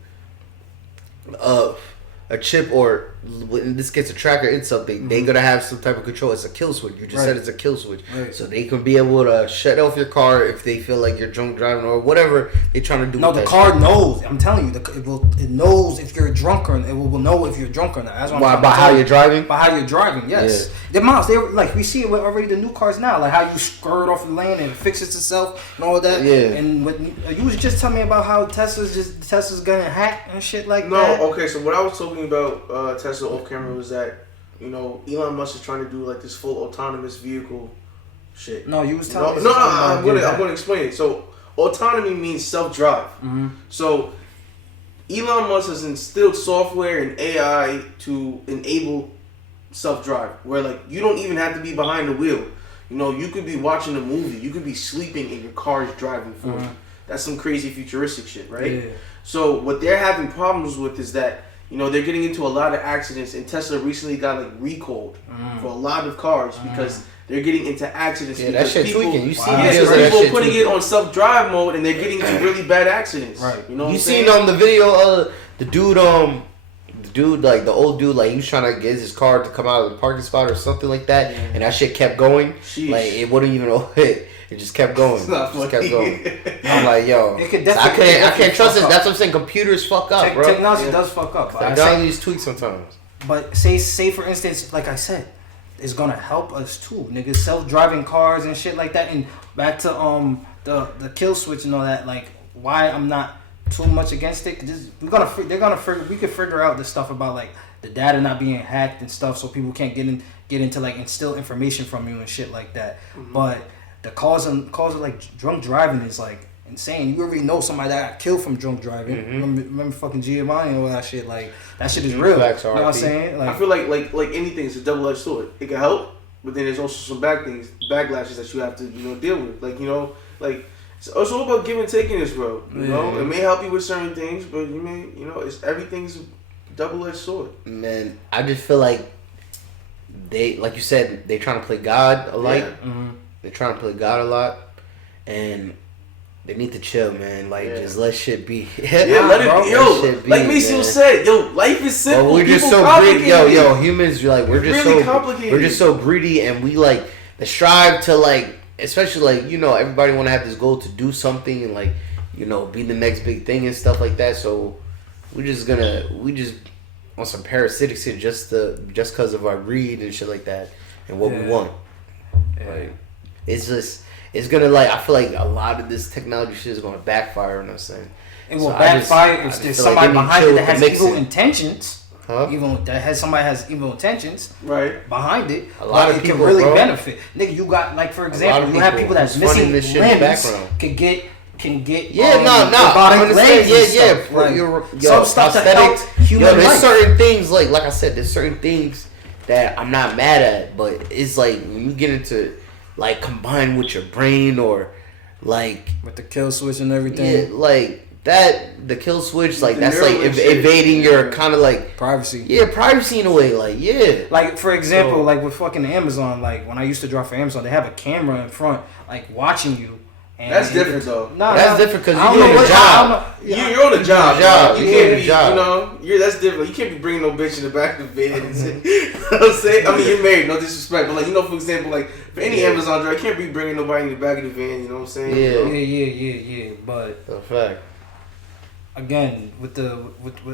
a chip or in this case a tracker in something, they gonna have some type of control. It's a kill switch. You just said it's a kill switch, so they can be able to shut off your car if they feel like you're drunk driving or whatever they're trying to do. No, the car knows. I'm telling you, it knows if you're drunk or it will know if you're drunk or not. That's what by how you're driving. By how you're driving, yes. Yeah. The miles, they like we see it with already the new cars now, like how you skirt off the lane and it fixes itself and all that. Yeah. And you was just telling me about how Tesla's gonna hack and shit like that. No, okay. So what I was talking about Tesla off camera was that Elon Musk is trying to do like this full autonomous vehicle shit. No, you was telling me. No, I'm gonna explain it. So autonomy means self-drive. So Elon Musk has instilled software and AI to enable self-drive, where like you don't even have to be behind the wheel. You could be watching a movie, you could be sleeping and your car is driving for you. That's some crazy futuristic shit, right? Yeah. So what they're having problems with is that they're getting into a lot of accidents, and Tesla recently got like recalled for a lot of cars because they're getting into accidents. Yeah, that shit tweaking. You see people putting it on self-drive mode, and they're getting into really bad accidents. Right. You seen on the video the dude, like the old dude, like he was trying to get his car to come out of the parking spot or something like that, and that shit kept going. Sheesh. Like it wouldn't even hit. It just kept going. It just kept going. I'm like, yo, I can't trust this. That's what I'm saying. Computers fuck up, bro. Technology does fuck up. Technology is tweaked sometimes. But say for instance, like I said, is gonna help us too, nigga. Self-driving cars and shit like that. And back to the kill switch and all that. Like, why I'm not too much against it? Cause we could figure out the stuff about like the data not being hacked and stuff, so people can't get into like instill information from you and shit like that. But the cause of like drunk driving is like insane. You already know somebody that got killed from drunk driving. Remember fucking Giovanni and all that shit. Like that shit is real. Facts, you know what I'm saying? Like, I feel like anything is a double-edged sword. It can help, but then there's also some backlashes that you have to deal with. Like like it's all about give and take in this world. You know, it may help you with certain things, but you may it's everything's a double-edged sword. Man, I just feel like they, like you said, they trying to play God a lot. They're trying to play God a lot, and they need to chill, man. Like, just let shit be. Let it be. Yo, like Maceo said, life is simple. But we're just so greedy. Yo, humans, we're just really so complicated. We're just so greedy, and we like the strive to like, especially like everybody want to have this goal to do something and like be the next big thing and stuff like that. So we just on some parasitic shit just because of our greed and shit like that and what we want. Like, it's gonna I feel like a lot of this technology shit is gonna backfire on us, and it will backfire if there's somebody behind it that has evil intentions. Somebody has evil intentions behind it. A lot of people can really benefit. Nigga, you got like, for example, you have people that's missing limbs can get robotic legs. Some stuff that helps human life. There's certain things like I said, there's certain things that I'm not mad at, but it's like when you get into like combined with your brain or like with the kill switch and everything. Yeah, like that the kill switch, like that's like evading your kind of like privacy. Yeah, privacy in a way, like Like for example, like with fucking Amazon, like when I used to drive for Amazon, they have a camera in front, like watching you. And that's different though. That's different because you're on a job. You're on a job. You can't be, job. That's different. You can't be bringing no bitch in the back of the van and say, you know what I'm saying? I mean, you're married, no disrespect, but like for example, like for any Amazon driver, you can't be bringing nobody in the back of the van. You know what I'm saying? Yeah. But a fact. Again, with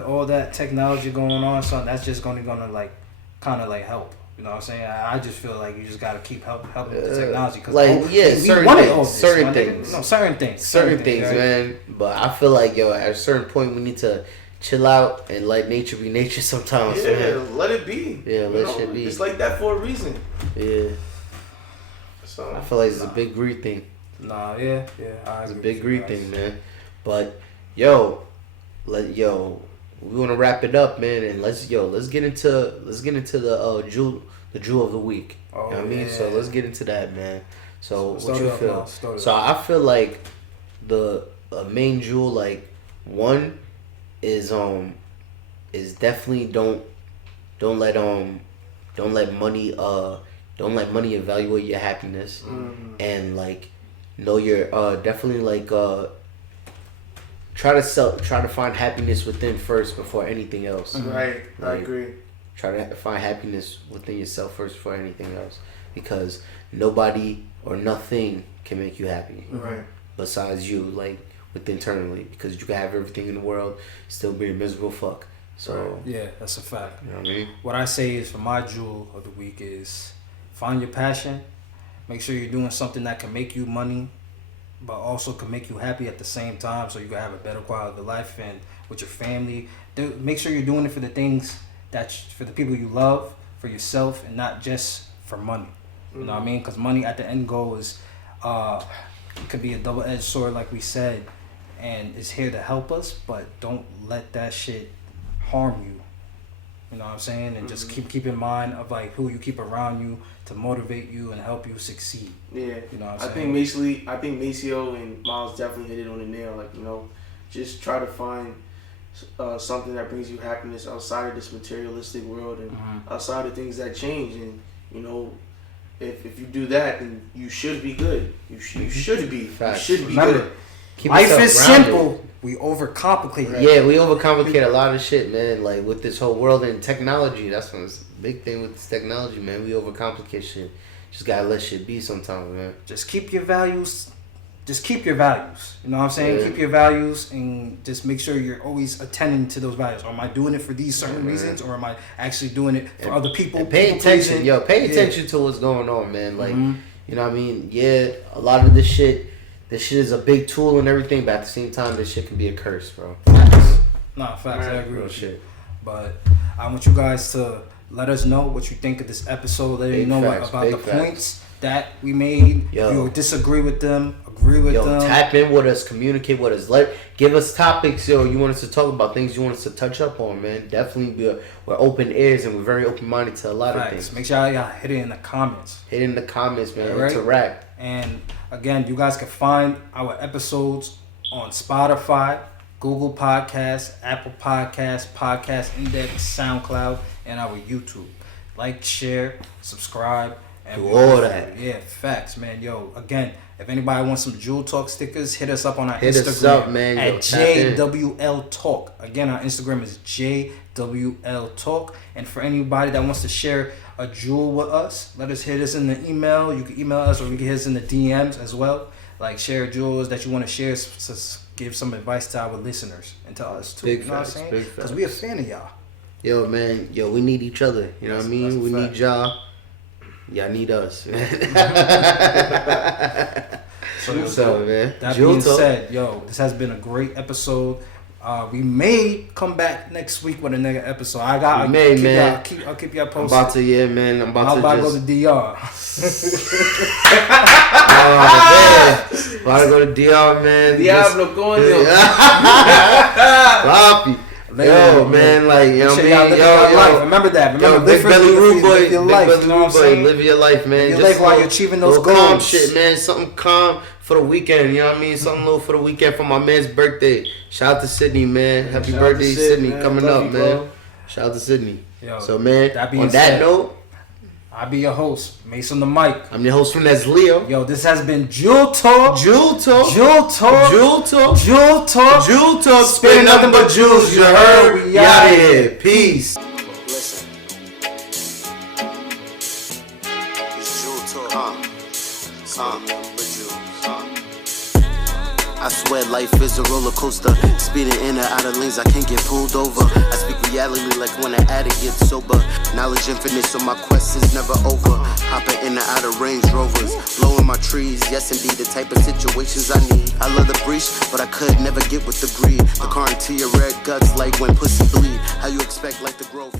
all that technology going on, so that's just gonna like kind of like help. You know what I'm saying? I just feel like you just gotta keep helping with the technology. Cause certain things, right? Man. But I feel like at a certain point we need to chill out and let nature be nature sometimes. Yeah, man. let it be. Yeah, let shit be. It's like that for a reason. Yeah. So I feel like it's a big greed thing. It's a big greed thing, man. But we want to wrap it up, man, and let's get into the jewel of the week. You know what I mean? So let's get into that, man. So what you feel? So I feel like the main jewel, like one, is definitely don't let money evaluate your happiness, and like know your definitely like try to find happiness within first before anything else. Right, I agree. Try to find happiness within yourself first before anything else, because nobody or nothing can make you happy. Right. Besides you, like internally, because you can have everything in the world, still be a miserable fuck. So yeah, that's a fact. You know what I mean? What I say is, for my jewel of the week is find your passion. Make sure you're doing something that can make you money, but also can make you happy at the same time, so you can have a better quality of life and with your family. Make sure you're doing it for the things for the people you love, for yourself, and not just for money. You know what I mean? Because money at the end goal is could be a double-edged sword, like we said, and it's here to help us, but don't let that shit harm you. You know what I'm saying? And just keep in mind of like who you keep around you to motivate you and help you succeed. Yeah. You know what I'm saying? I think Maceo and Miles definitely hit it on the nail. Like, just try to find something that brings you happiness outside of this materialistic world and outside of things that change. And if you do that, then you should be good. You should be. Facts. You should be Remember, good. life is simple. We overcomplicate it. Yeah, we overcomplicate a lot of shit, man. Like with this whole world and technology, that's one big thing with this technology, man. We overcomplicate shit. Just gotta let shit be sometimes, man. Just keep your values just keep your values. You know what I'm saying? Yeah. Keep your values and just make sure you're always attending to those values. Or am I doing it for these certain reasons, or am I actually doing it for other people? And pay attention, pay attention to what's going on, man. Like, you know what I mean? Yeah, a lot of this shit is a big tool and everything, but at the same time, this shit can be a curse, bro. Facts, I agree with shit. you. But I want you guys to let us know what you think of this episode. Let us know about the points that we made. If you disagree with them, agree with them. Tap in with us, communicate with us. Give us topics, you want us to talk about, things you want us to touch up on, man. Definitely, we're open ears and we're very open minded to a lot of things. Make sure y'all hit it in the comments. Hit it in the comments, man. Right? Interact. And again, you guys can find our episodes on Spotify, Google Podcasts, Apple Podcasts, Podcast Index, SoundCloud, and our YouTube. Like, share, subscribe, and do all that. Yeah, facts, man. Yo, again, if anybody wants some Jewel Talk stickers, hit us up on our Instagram. Hit us up, man. At JWL Talk. Again, our Instagram is JWL Talk. And for anybody that wants to share a jewel with us, hit us in the email. You can email us, or you can hit us in the DMs as well. Like, share jewels that you want to share. Give some advice to our listeners and to us too. Big you know facts, what I'm saying? Because we a fan of y'all. Yo, man. We need each other. You know what I mean? We need y'all. Y'all need us. So, man. That being said, this has been a great episode. We may come back next week with another episode. I'll keep y'all posted. I'm about to go to DR. About to go to DR, man. Diablo, coño. Papi. Yo, man, like, yo, remember that. Remember, Big Belly Rude Boy, live your life. You know what I'm saying? Live your life, man. Live your life while you're achieving those goals. Calm shit, man. Something calm for the weekend. You know what I mean? Something little for the weekend for my man's birthday. Shout out to Sydney, man. Happy birthday, Sydney, coming up, man. Shout out to Sydney. So, man, on that note, I'll be your host, Mason the Mic. I'm your host from that's Leo. Yo, this has been Jewel Talk. Spin nothing but jewels, you heard? We out here. Peace. Listen. It's Jewel Talk. I swear life is a roller coaster. Speeding in and out of lanes, I can't get pulled over. I speak reality like when an addict gets sober. Knowledge infinite, so my quest is never over. Hopping in and out of Range Rovers, blowing my trees. Yes, indeed, the type of situations I need. I love the breach, but I could never get with the greed. The car into your red guts like when pussy bleed. How you expect like the growth?